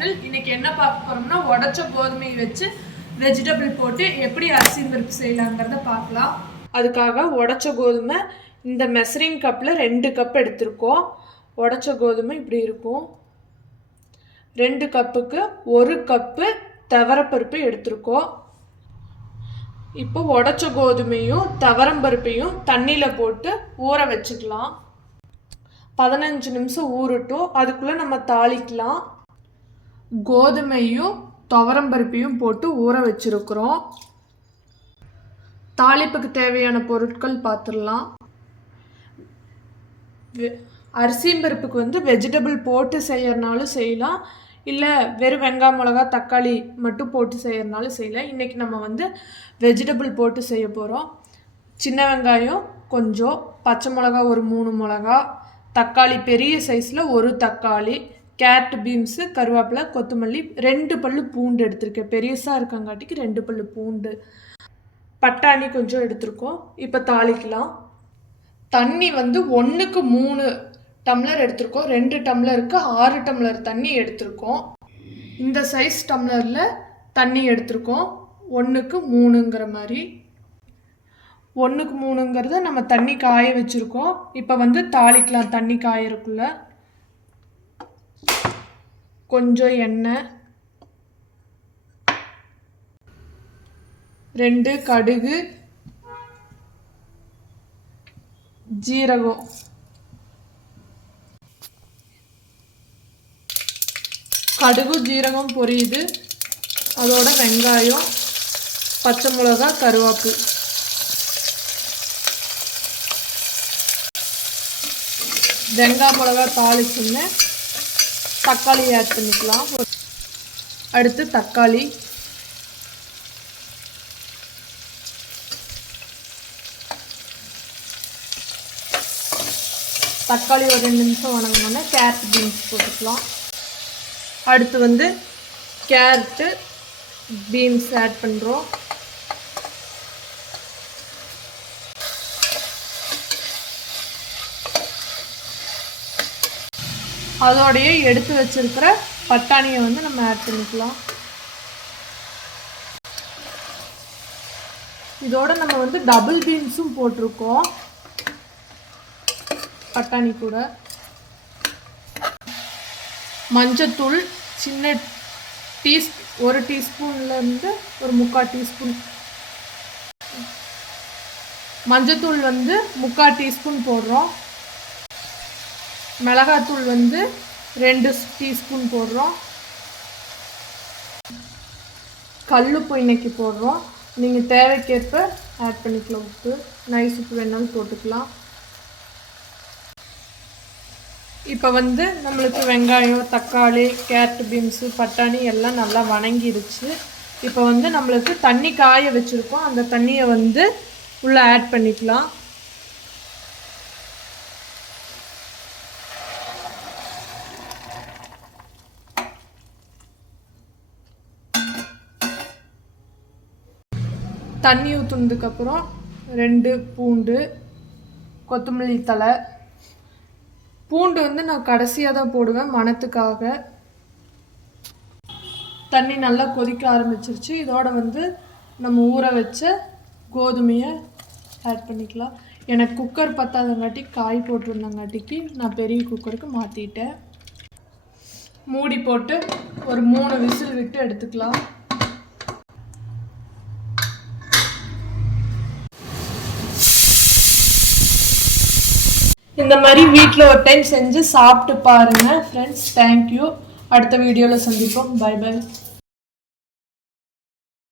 Channel இன்னைக்கு என்ன பார்க்க போறோம்னா உடச்ச கோதுமையை வச்சு வெஜிடபிள் போட்டு எப்படி அரிசி பருப்பு செய்யலாங்கிறத பார்க்கலாம். அதுக்காக உடச்ச கோதுமை இந்த மெசரிங் கப்பில் ரெண்டு கப் எடுத்திருக்கோம். உடச்ச கோதுமை இப்படி இருக்கும். ரெண்டு கப்புக்கு ஒரு கப்பு தவரப்பருப்பு எடுத்திருக்கோம். இப்போ உடச்ச கோதுமையும் தவரம்பருப்பையும் தண்ணியில் போட்டு ஊற வச்சுக்கலாம். பதினஞ்சு நிமிஷம் ஊறட்டும். அதுக்குள்ளே நம்ம தாளிக்கலாம். கோதுமையும் துவரம்பருப்பையும் போட்டு ஊற வச்சுருக்குறோம். தாளிப்புக்கு தேவையான பொருட்கள் பார்த்துடலாம் வெ- அரிசியும் பருப்புக்கு வந்து வெஜிடபிள் போட்டு செய்யறனாலும் செய்யலாம். இல்லை வெறும் வெங்காயம் மிளகா தக்காளி மட்டும் போட்டு செய்யறனாலும் செய்யலாம். இன்றைக்கி நம்ம வந்து வெஜிடபிள் போட்டு செய்ய போகிறோம் சின்ன வெங்காயம் கொஞ்சம் பச்சை மிளகா ஒரு மூணு மிளகா தக்காளி பெரிய சைஸில் ஒரு தக்காளி. கேரட் பீன்ஸு கருவேப்பிலை கொத்தமல்லி ரெண்டு பல்லு பூண்டு எடுத்திருக்கேன். பெருசாக இருக்கங்காட்டிக்கு ரெண்டு பல்லு பூண்டு. பட்டாணி கொஞ்சம் எடுத்திருக்கோம். இப்போ தாளிக்கலாம். தண்ணி வந்து ஒன்றுக்கு மூணு டம்ளர் எடுத்திருக்கோம். ரெண்டு டம்ளருக்கு ஆறு டம்ளர் தண்ணி எடுத்திருக்கோம். இந்த சைஸ் டம்ளரில் தண்ணி எடுத்திருக்கோம். ஒன்றுக்கு மூணுங்கிற மாதிரி. ஒன்றுக்கு மூணுங்கிறத நம்ம தண்ணி காய வச்சுருக்கோம். இப்போ வந்து தாளிக்கலாம் தண்ணி காயறக்குள்ளே கொஞ்சம் எண்ணெய். ரெண்டு கடுகு. ஜீரகம். கடுகு ஜீரகம் பொரியுது. அதோட வெங்காயம் பச்சை மிளகா கருவாக்கு வெங்காய மிளகா தாளிச்சுன்னு தக்காளி ஆட் பண்ணிக்கலாம். அடுத்து தக்காளி. தக்காளி ஒரு ரெண்டு நிமிஷம் வணங்கினோடனே கேரட் பீன்ஸ் போட்டுக்கலாம். அடுத்து வந்து கேரட்டு பீன்ஸ் ஆட் பண்ணுறோம் அதோடையே எடுத்து வச்சிருக்கிற பட்டாணியை வந்து நம்ம ஆட் பண்ணிக்கலாம். இதோட நம்ம வந்து டபுள் பீன்ஸும் போட்டிருக்கோம். பட்டாணி கூட. மஞ்சத்தூள் சின்ன டீஸ் ஒரு டீஸ்பூன்லேருந்து ஒரு முக்கால் டீஸ்பூன் மஞ்சத்தூள் வந்து முக்கால் டீஸ்பூன் போடுறோம். மிளகாத்தூள் வந்து ரெண்டு டீஸ்பூன் போடுறோம். கல்லுப்பு இன்னைக்கு போடுறோம். நீங்கள் தேவைக்கேற்ப ஆட் பண்ணிக்கலாம் உப்பு. நைஸ் உப்பு வேணாலும் போட்டுக்கலாம். இப்போ வந்து நம்மளுக்கு வெங்காயம் தக்காளி கேரட் பீன்ஸு பட்டாணி எல்லாம் நல்லா வணங்கிடுச்சு. இப்போ வந்து நம்மளுக்கு தண்ணி காய வச்சுருக்கோம். அந்த தண்ணியை வந்து உள்ளே ஆட் பண்ணிக்கலாம். தண்ணி ஊற்றுனதுக்கப்புறம் ரெண்டு பூண்டு கொத்தமல்லி தழை. பூண்டு வந்து நான் கடைசியாக தான் போடுவேன் மணத்துக்காக. தண்ணி நல்லா கொதிக்க ஆரம்பிச்சிருச்சு. இதோட வந்து நம்ம ஊற வச்ச கோதுமையை ஆட் பண்ணிக்கலாம். எனக்கு குக்கர் பத்தாதங்காட்டி காய் போட்டிருந்தங்காட்டிக்கு நான் பெரிய குக்கருக்கு மாற்றிட்டேன் மூடி போட்டு ஒரு மூணு விசில் விட்டு எடுத்துக்கலாம். இந்த மாதிரி வீட்டில் ஒரு டைம் செஞ்சு சாப்பிட்டு பாருங்க ஃப்ரெண்ட்ஸ் தேங்க்யூ அடுத்த வீடியோவில் சந்திப்போம். By by